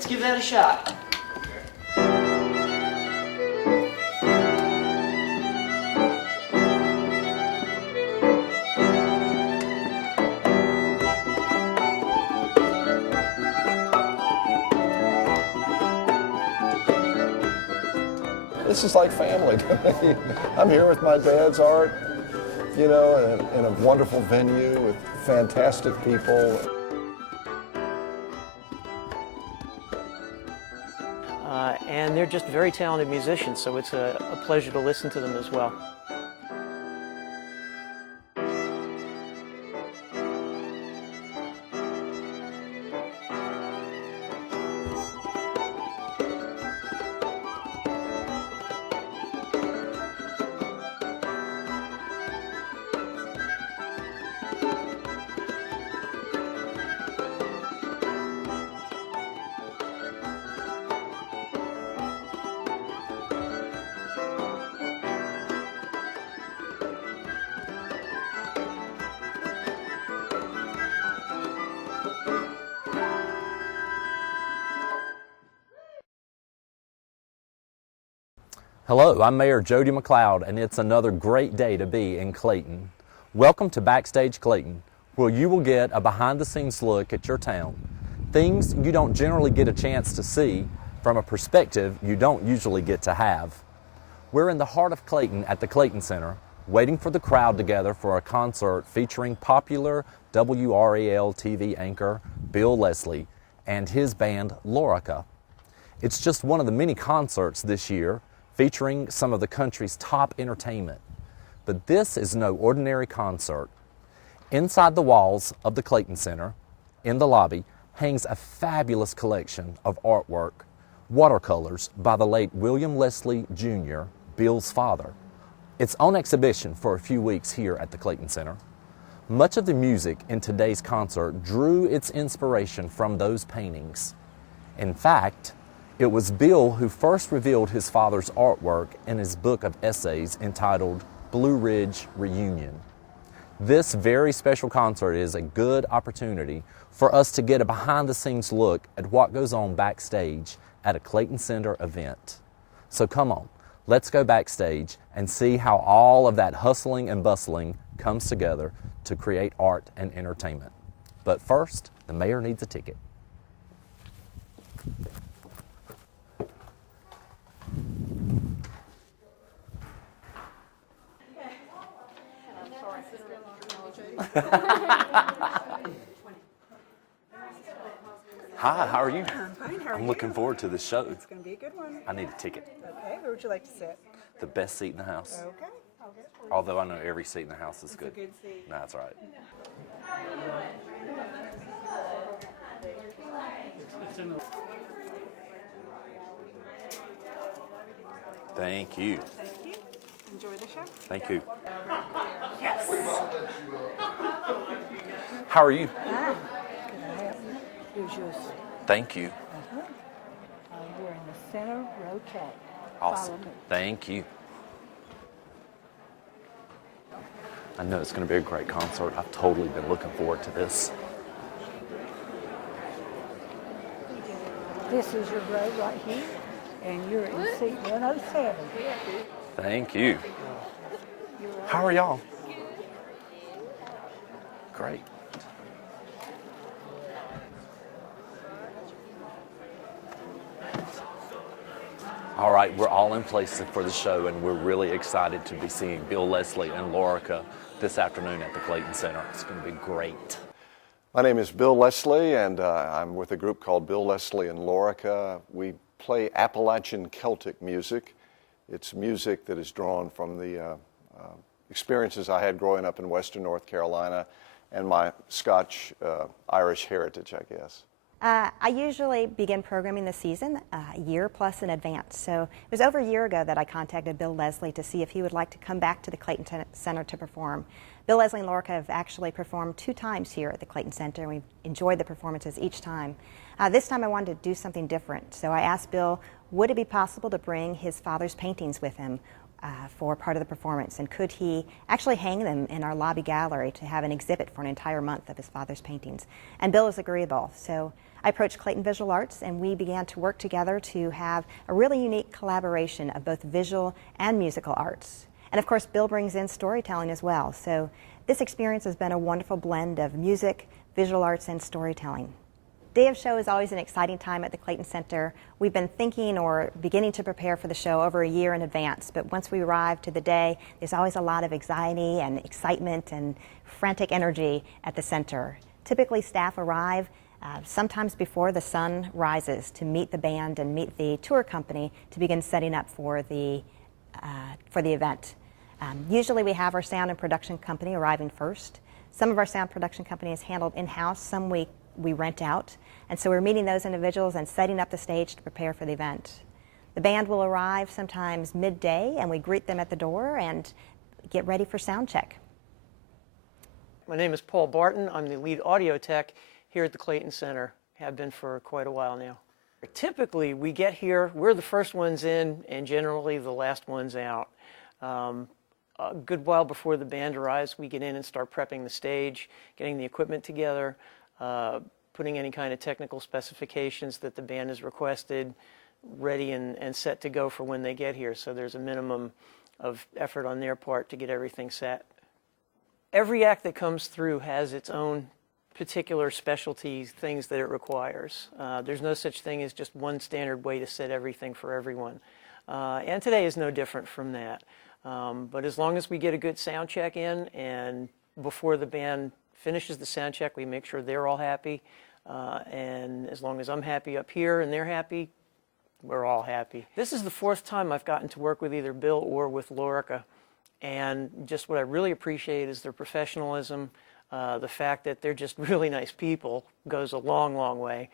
let's give that a shot. This is like family to me. I'm here with my dad's art, you know, in a wonderful venue with fantastic people. And they're just very talented musicians, so it's a pleasure to listen to them as well. Hello, I'm Mayor Jody McLeod, and it's another great day to be in Clayton. Welcome to Backstage Clayton, where you will get a behind-the-scenes look at your town. Things you don't generally get a chance to see from a perspective you don't usually get to have. We're in the heart of Clayton at the Clayton Center, waiting for the crowd to gather for a concert featuring popular WRAL-TV anchor Bill Leslie and his band Lorica. It's just one of the many concerts this year featuring some of the country's top entertainment. But this is no ordinary concert. Inside the walls of the Clayton Center, in the lobby, hangs a fabulous collection of artwork, watercolors by the late William Leslie Jr., Bill's father. It's on exhibition for a few weeks here at the Clayton Center. Much of the music in today's concert drew its inspiration from those paintings. In fact, it was Bill who first revealed his father's artwork in his book of essays entitled Blue Ridge Reunion. This very special concert is a good opportunity for us to get a behind-the-scenes look at what goes on backstage at a Clayton Center event. So come on, let's go backstage and see how all of that hustling and bustling comes together to create art and entertainment. But first, the mayor needs a ticket. Hi, how are you? I'm fine, how are you? I'm looking forward to the show. It's going to be a good one. I need a ticket. Okay, where would you like to sit? The best seat in the house. Okay, I'll get it for you. Although I know every seat in the house is It's good. a good seat. No, that's all right. Thank you. Thank you. Enjoy the show. Thank you. Yes. How are you? Can I have Here's yours. Thank you. You're in the center row track. Awesome. Follow me. Thank you. I know it's going to be a great concert. I've totally been looking forward to this. This is your row right here, and you're in seat 107. Thank you. How are y'all? Great. All right, we're all in place for the show, and we're really excited to be seeing Bill Leslie and Lorica this afternoon at the Clayton Center. It's going to be great. My name is Bill Leslie, and I'm with a group called Bill Leslie and Lorica. We play Appalachian Celtic music. It's music that is drawn from the experiences I had growing up in Western North Carolina and my Scotch-Irish heritage, I guess. I usually begin programming the season a year plus in advance. So it was over a year ago that I contacted Bill Leslie to see if he would like to come back to the Clayton Center to perform. Bill Leslie and Lorica have actually performed 2 times here at the Clayton Center, and we've enjoyed the performances each time. This time I wanted to do something different, so I asked Bill, would it be possible to bring his father's paintings with him for part of the performance, and could he actually hang them in our lobby gallery to have an exhibit for an entire month of his father's paintings? And Bill is agreeable, so I approached Clayton Visual Arts and we began to work together to have a really unique collaboration of both visual and musical arts. And of course, Bill brings in storytelling as well. So this experience has been a wonderful blend of music, visual arts, and storytelling. Day of show is always an exciting time at the Clayton Center. We've been thinking or beginning to prepare for the show over a year in advance, but once we arrive to the day, there's always a lot of anxiety and excitement and frantic energy at the center. Typically, staff arrive sometimes before the sun rises to meet the band and meet the tour company to begin setting up for the event. Usually we have our sound and production company arriving first. Some of our sound production company is handled in-house, some we rent out, and so we're meeting those individuals and setting up the stage to prepare for the event. The band will arrive sometimes midday and we greet them at the door and get ready for sound check. My name is Paul Barton. I'm the lead audio tech here at the Clayton Center. Have been for quite a while now. Typically, we get here, we're the first ones in and generally the last ones out. A good while before the band arrives, we get in and start prepping the stage, getting the equipment together, putting any kind of technical specifications that the band has requested ready and set to go for when they get here. So there's a minimum of effort on their part to get everything set. Every act that comes through has its own particular specialty things that it requires. There's no such thing as just one standard way to set everything for everyone. And today is no different from that. But as long as we get a good sound check in and before the band finishes the sound check, we make sure they're all happy. And as long as I'm happy up here and they're happy, we're all happy. This is the fourth time I've gotten to work with either Bill or with Lorica. And just what I really appreciate is their professionalism. The fact that they're just really nice people goes a long, long way.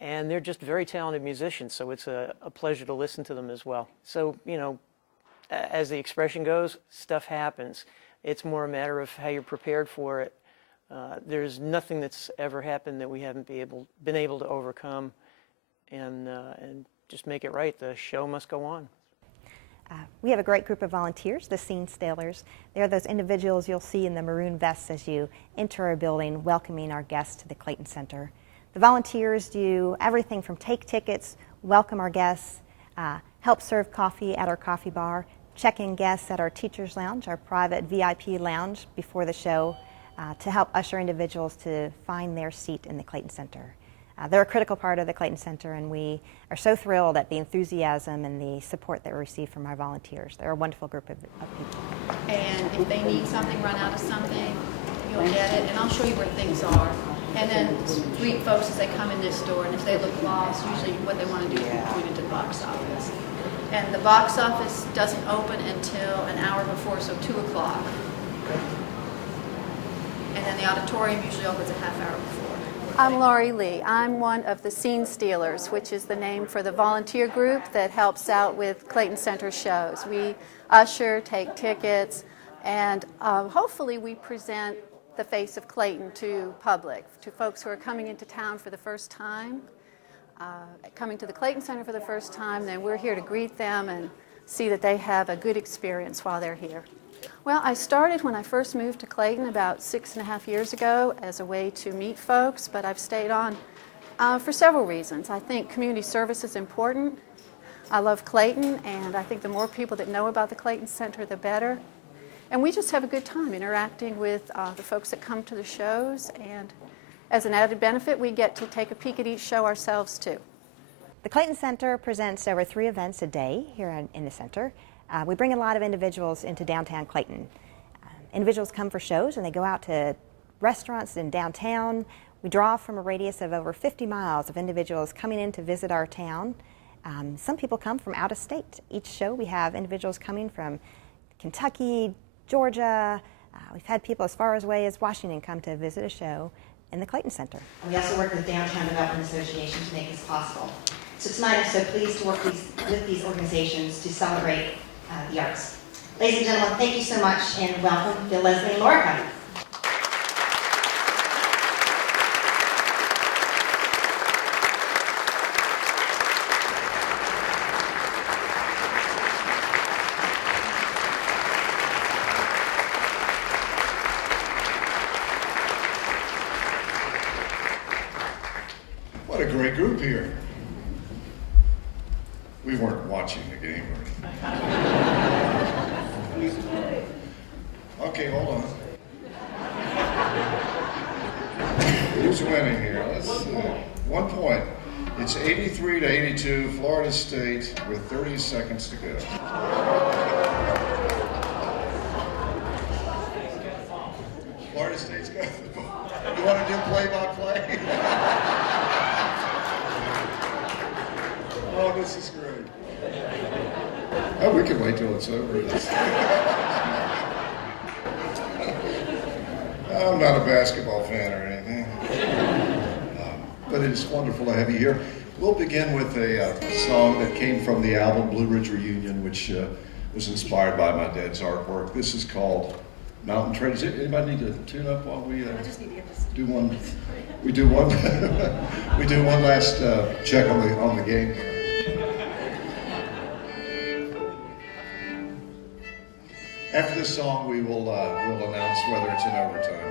And they're just very talented musicians, so it's a pleasure to listen to them as well. So, you know, as the expression goes, stuff happens. It's more a matter of how you're prepared for it. There's nothing that's ever happened that we haven't been able to overcome and just make it right. The show must go on. We have a great group of volunteers, the Scene Stealers. They're those individuals you'll see in the maroon vests as you enter our building, welcoming our guests to the Clayton Center. The volunteers do everything from take tickets, welcome our guests, help serve coffee at our coffee bar, check in guests at our Teacher's Lounge, our private VIP lounge before the show, to help usher individuals to find their seat in the Clayton Center. They're a critical part of the Clayton Center, and we are so thrilled at the enthusiasm and the support that we receive from our volunteers. They're a wonderful group of people. And if they need something, run out of something, you'll get it, and I'll show you where things are. And then greet folks as they come in this door, and if they look lost, usually what they want to do is be pointed to the box office. And the box office doesn't open until an hour before, so 2 o'clock. And then the auditorium usually opens a half hour before. I'm Laurie Lee. I'm one of the Scene Stealers, which is the name for the volunteer group that helps out with Clayton Center shows. We usher, take tickets, and hopefully we present the face of Clayton to public, to folks who are coming into town for the first time, coming to the Clayton Center for the first time. Then we're here to greet them and see that they have a good experience while they're here. Well, I started when I first moved to Clayton about 6.5 years ago as a way to meet folks, but I've stayed on for several reasons. I think community service is important. I love Clayton, and I think the more people that know about the Clayton Center, the better. And we just have a good time interacting with the folks that come to the shows, and as an added benefit, we get to take a peek at each show ourselves, too. The Clayton Center presents over 3 events a day here in the center. We bring a lot of individuals into downtown Clayton. Individuals come for shows and they go out to restaurants in downtown. We draw from a radius of over 50 miles of individuals coming in to visit our town. Some people come from out of state. Each show we have individuals coming from Kentucky, Georgia. We've had people as far away as Washington come to visit a show in the Clayton Center. We also work with the Downtown Development Association to make this possible. So tonight I'm so pleased to work with these organizations to celebrate the arts. Ladies and gentlemen, thank you so much and welcome Bill Leslie and Lorica. great group here. We weren't watching the game or anything. Okay, hold on. Who's winning here? Let's see. 1 point. It's 83-82, Florida State with 30 seconds to go. Florida State's got the ball. You want to do play-by-play? Oh, this is great. Oh, we can wait till it's over. I'm not a basketball fan or anything. But it is wonderful to have you here. We'll begin with a song that came from the album Blue Ridge Reunion, which was inspired by my dad's artwork. This is called Mountain Trail. Does anybody need to tune up while we do one? We do one. We do one last check on the game. After this song, we will we'll announce whether it's in overtime.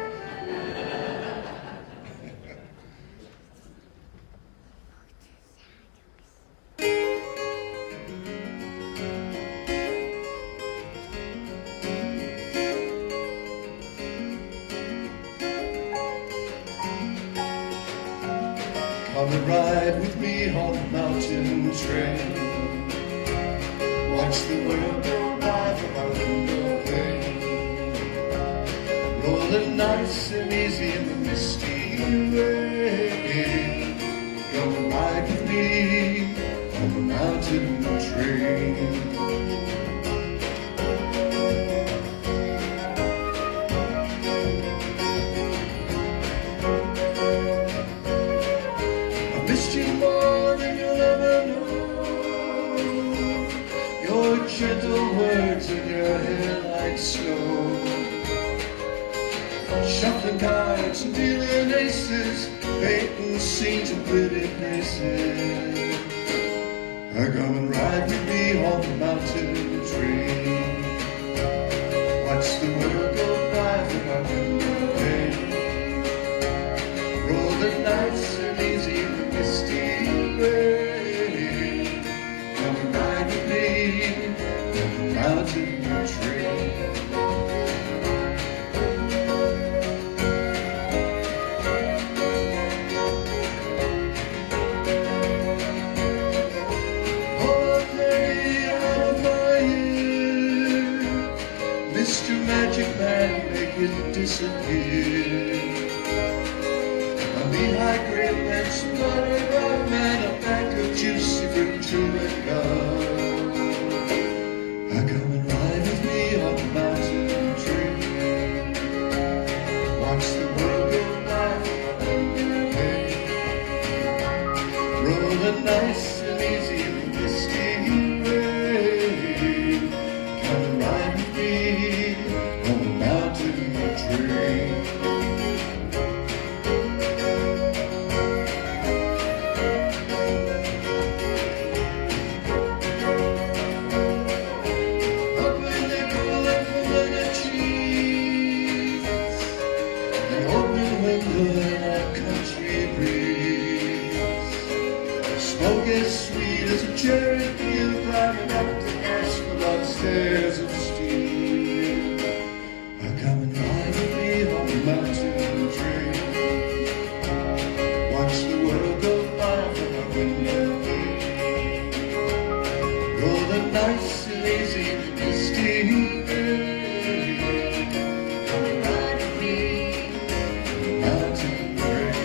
Come and ride with me on the mountain train. Watch the world go by from our window pane. Rolling nice and easy in the misty rain. Come and ride with me on the mountain train. Gentle words in your hair like snow. Shuffling cards and dealing aces, painting scenes in pretty places. Come and ride with me on the mountain train. Watch the world go by from my window pane. Rolling nice and easy in the misty rain. Come and ride with me. Mountain train. Oh, play out of my ear, Mr. Magic Man, make it disappear. A knee-high grape and some butter rock man, a pack of juicy fruit to the gun. Come and ride with me on the mountain train. Watch the world go by from the pane. Rolling nice and easy in the misty rain. Come and ride with me on the mountain train. Stairs of steel. Come and ride with me on the mountain train. Watch the world go by from my window pane. Rolling nice and easy in the misty rain. Come and ride with me on the mountain train.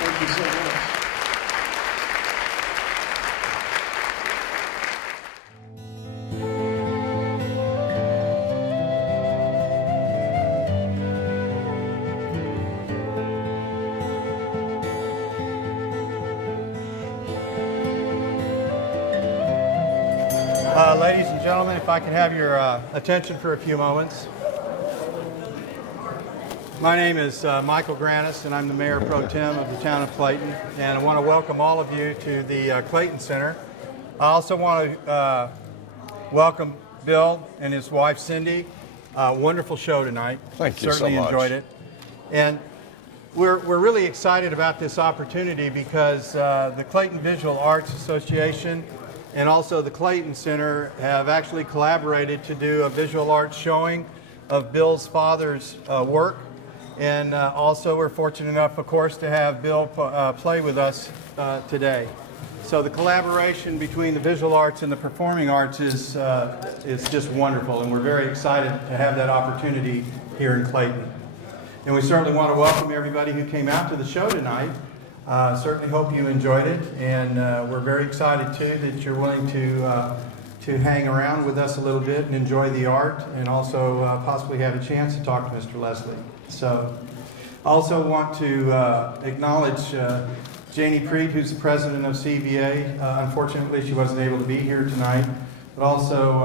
Thank you so much. Ladies and gentlemen, if I can have your attention for a few moments. My name is Michael Grannis, and I'm the Mayor Pro Tem of the town of Clayton, and I want to welcome all of you to the Clayton Center. I also want to welcome Bill and his wife Cindy. Wonderful show tonight. Thank you so Certainly much. enjoyed it. And we're really excited about this opportunity because the Clayton Visual Arts Association and also the Clayton Center have actually collaborated to do a visual arts showing of Bill's father's work. And also we're fortunate enough, of course, to have Bill play with us today. So the collaboration between the visual arts and the performing arts is just wonderful, and we're very excited to have that opportunity here in Clayton. And we certainly want to welcome everybody who came out to the show tonight. Certainly hope you enjoyed it, and we're very excited too that you're willing to hang around with us a little bit and enjoy the art, and also possibly have a chance to talk to Mr. Leslie. So, I also want to acknowledge Janie Creed, who's the president of CVA. Unfortunately, she wasn't able to be here tonight. But also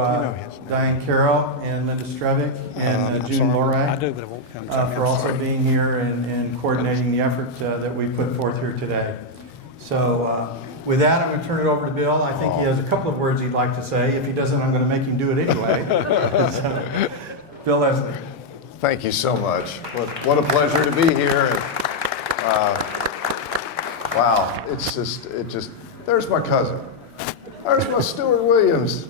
Diane Carroll and Linda Strevick and June Lorak. I do, but it won't come to me. For also being here and coordinating the effort that we put forth here today. So with that, I'm going to turn it over to Bill. I think he has a couple of words he'd like to say. If he doesn't, I'm going to make him do it anyway. So, Bill Leslie. Thank you so much. What a pleasure to be here. And, wow, it just, there's my cousin. There's my Stuart Williams.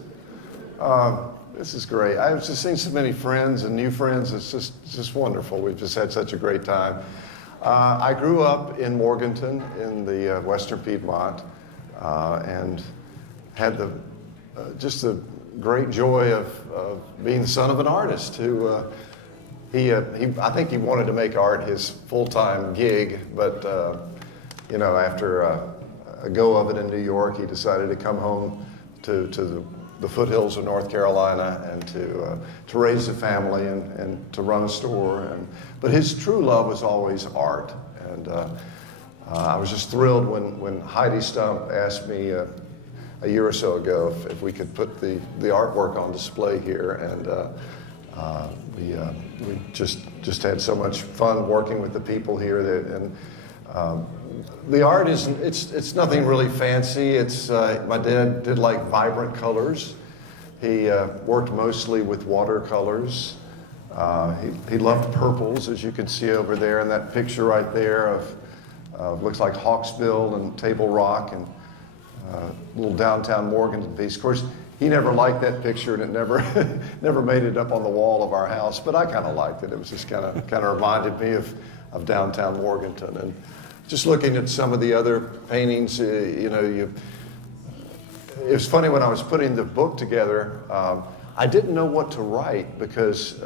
This is great. I've just seen so many friends and new friends. It's just wonderful. We've just had such a great time. I grew up in Morganton in the Western Piedmont and had just the great joy of being the son of an artist who I think he wanted to make art his full-time gig, but after a go of it in New York, he decided to come home to the foothills of North Carolina and to raise a family and to run a store. But his true love was always art. And I was just thrilled when Heidi Stump asked me a year or so ago if we could put the artwork on display here. And we just had so much fun working with the people here. The art it's nothing really fancy. My dad did like vibrant colors. He worked mostly with watercolors. He loved purples, as you can see over there in that picture right there of looks like Hawksbill and Table Rock and little downtown Morganton piece. Of course, he never liked that picture, and it never made it up on the wall of our house. But I kind of liked it. It was just kind of reminded me of downtown Morganton. And just looking at some of the other paintings, it was funny when I was putting the book together. I didn't know what to write because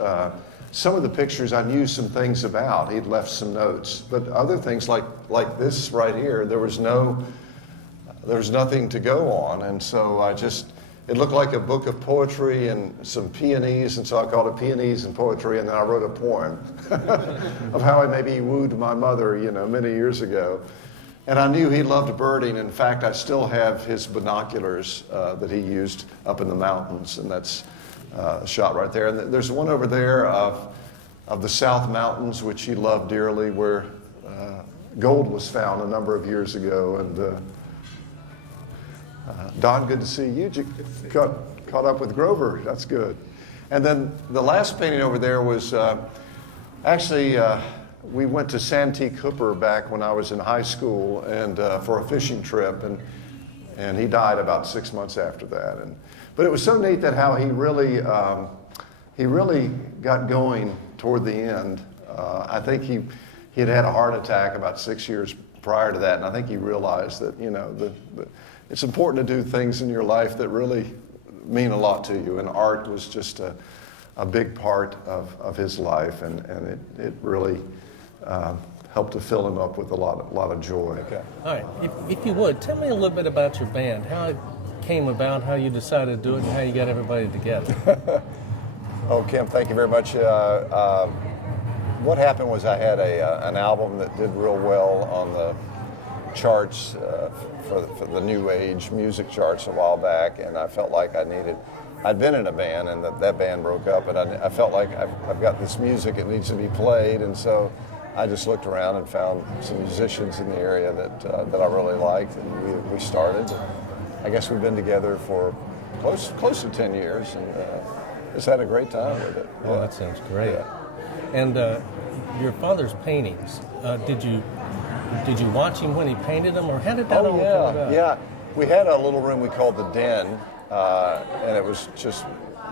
some of the pictures I knew some things about. He'd left some notes, but other things like this right here, there was nothing to go on, and so it looked like a book of poetry and some peonies, and so I called it Peonies and Poetry, and then I wrote a poem of how I maybe wooed my mother, many years ago. And I knew he loved birding. In fact, I still have his binoculars that he used up in the mountains, and that's a shot right there. And there's one over there of the South Mountains, which he loved dearly, where gold was found a number of years ago. And Don, good to see you. You caught up with Grover. That's good. And then the last painting over there was we went to Santee Cooper back when I was in high school and for a fishing trip, and he died about 6 months after that. But it was so neat that how he really got going toward the end. I think he had had a heart attack about 6 years prior to that, and I think he realized that it's important to do things in your life that really mean a lot to you, and art was just a big part of his life, and it really helped to fill him up with a lot of joy. Okay. All right. If you would, tell me a little bit about your band, how it came about, how you decided to do it, and how you got everybody together. Oh, Kim, thank you very much. What happened was I had an album that did real well on the charts for the New Age music charts a while back, and I felt like I'd been in a band, and that band broke up, and I felt like I've got this music, it needs to be played, and so I just looked around and found some musicians in the area that I really liked, and we started. I guess we've been together for close to 10 years, and just had a great time with it. Oh, yeah. That sounds great. Yeah. And your father's paintings, did you watch him when he painted them, or how did that all come about? Yeah. We had a little room we called the Den, and it was just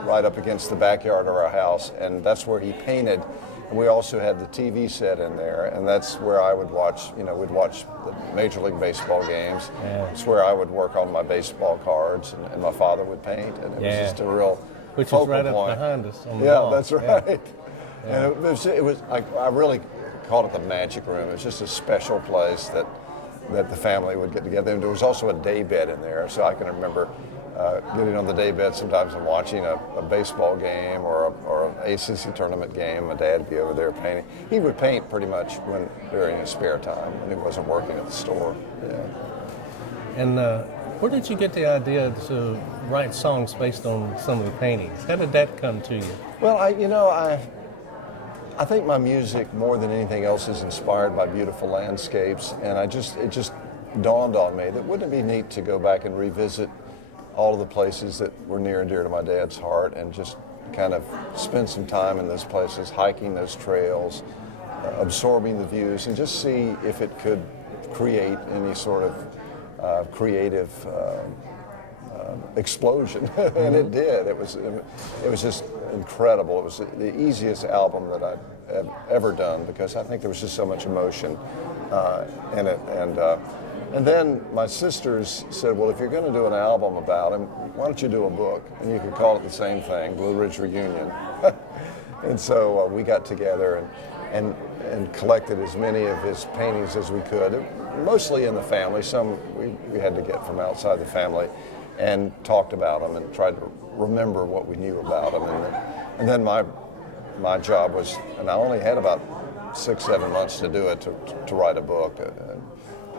right up against the backyard of our house, and that's where he painted. And we also had the TV set in there, and that's where I would watch, we'd watch the Major League Baseball games. Yeah. It's where I would work on my baseball cards, and my father would paint, and it was just a real Which focal is right point. up behind us on the wall. Yeah, that's right. Yeah. And it was I really called it the magic room. It was just a special place that the family would get together. And there was also a day bed in there, so I can remember getting on the day bed sometimes and watching a baseball game or an ACC tournament game. My dad would be over there painting. He would paint pretty much during his spare time when he wasn't working at the store. Yeah. And where did you get the idea to write songs based on some of the paintings? How did that come to you? Well, I think my music, more than anything else, is inspired by beautiful landscapes, and it just dawned on me that wouldn't it be neat to go back and revisit all of the places that were near and dear to my dad's heart, and just kind of spend some time in those places, hiking those trails, absorbing the views, and just see if it could create any sort of creative explosion. And it did. It was just incredible. It was the easiest album that I've ever done, because I think there was just so much emotion in it. And then my sisters said, well, if you're going to do an album about him, why don't you do a book? And you could call it the same thing, Blue Ridge Reunion. And so we got together and collected as many of his paintings as we could, mostly in the family. Some we had to get from outside the family, and talked about them and tried to remember what we knew about them. And then my job was, and I only had about 6-7 months to do it, to write a book.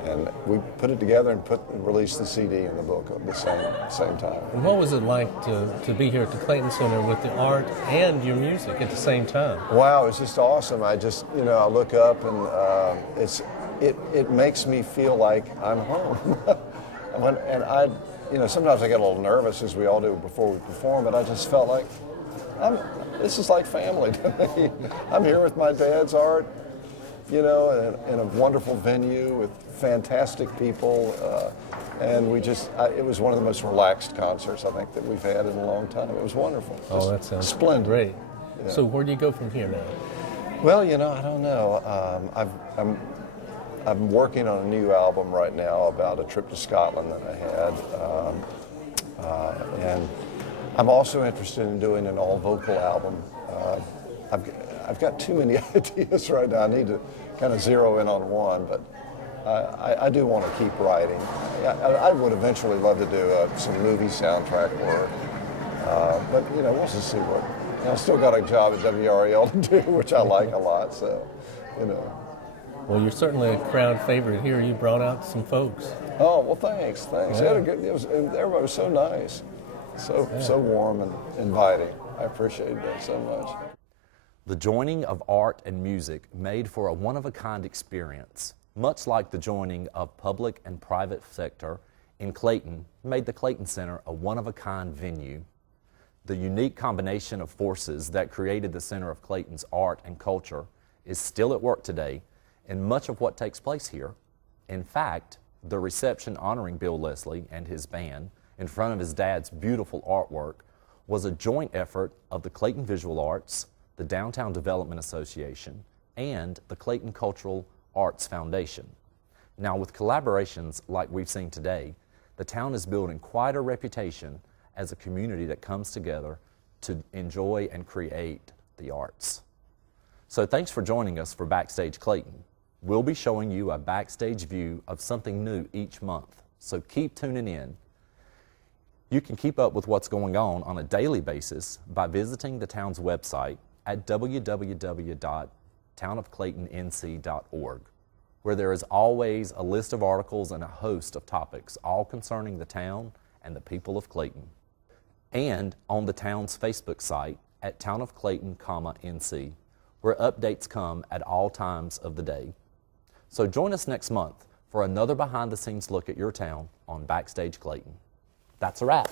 And we put it together and released the CD and the book at the same time. And what was it like to be here at the Clayton Center with the art and your music at the same time? Wow, it was just awesome. I just, I look up and it makes me feel like I'm home. Sometimes I get a little nervous, as we all do before we perform, but I just felt like this is like family to me. I'm here with my dad's art, in a wonderful venue with fantastic people, and it was one of the most relaxed concerts I think that we've had in a long time. It was wonderful. Oh, that sounds splendid. Great. Yeah. So where do you go from here now? Well, I don't know. I'm working on a new album right now about a trip to Scotland that I had, and I'm also interested in doing an all-vocal album. I've got too many ideas right now. I need to kind of zero in on one, but I do want to keep writing. I would eventually love to do some movie soundtrack work, but we'll just see what. I've still got a job at WRAL to do, which I like a lot. So, Well, you're certainly a crowd favorite here. You brought out some folks. Oh, well, thanks. Yeah. Everybody was so nice, so warm and inviting. I appreciated that so much. The joining of art and music made for a one-of-a-kind experience, much like the joining of public and private sector in Clayton made the Clayton Center a one-of-a-kind venue. The unique combination of forces that created the center of Clayton's art and culture is still at work today in much of what takes place here. In fact, the reception honoring Bill Leslie and his band in front of his dad's beautiful artwork was a joint effort of the Clayton Visual Arts, the Downtown Development Association, and the Clayton Cultural Arts Foundation. Now, with collaborations like we've seen today, the town is building quite a reputation as a community that comes together to enjoy and create the arts. So thanks for joining us for Backstage Clayton. We'll be showing you a backstage view of something new each month, so keep tuning in. You can keep up with what's going on a daily basis by visiting the town's website at www.townofclaytonnc.org, where there is always a list of articles and a host of topics, all concerning the town and the people of Clayton. And on the town's Facebook site at Town of Clayton, NC, where updates come at all times of the day. So join us next month for another behind-the-scenes look at your town on Backstage Clayton. That's a wrap.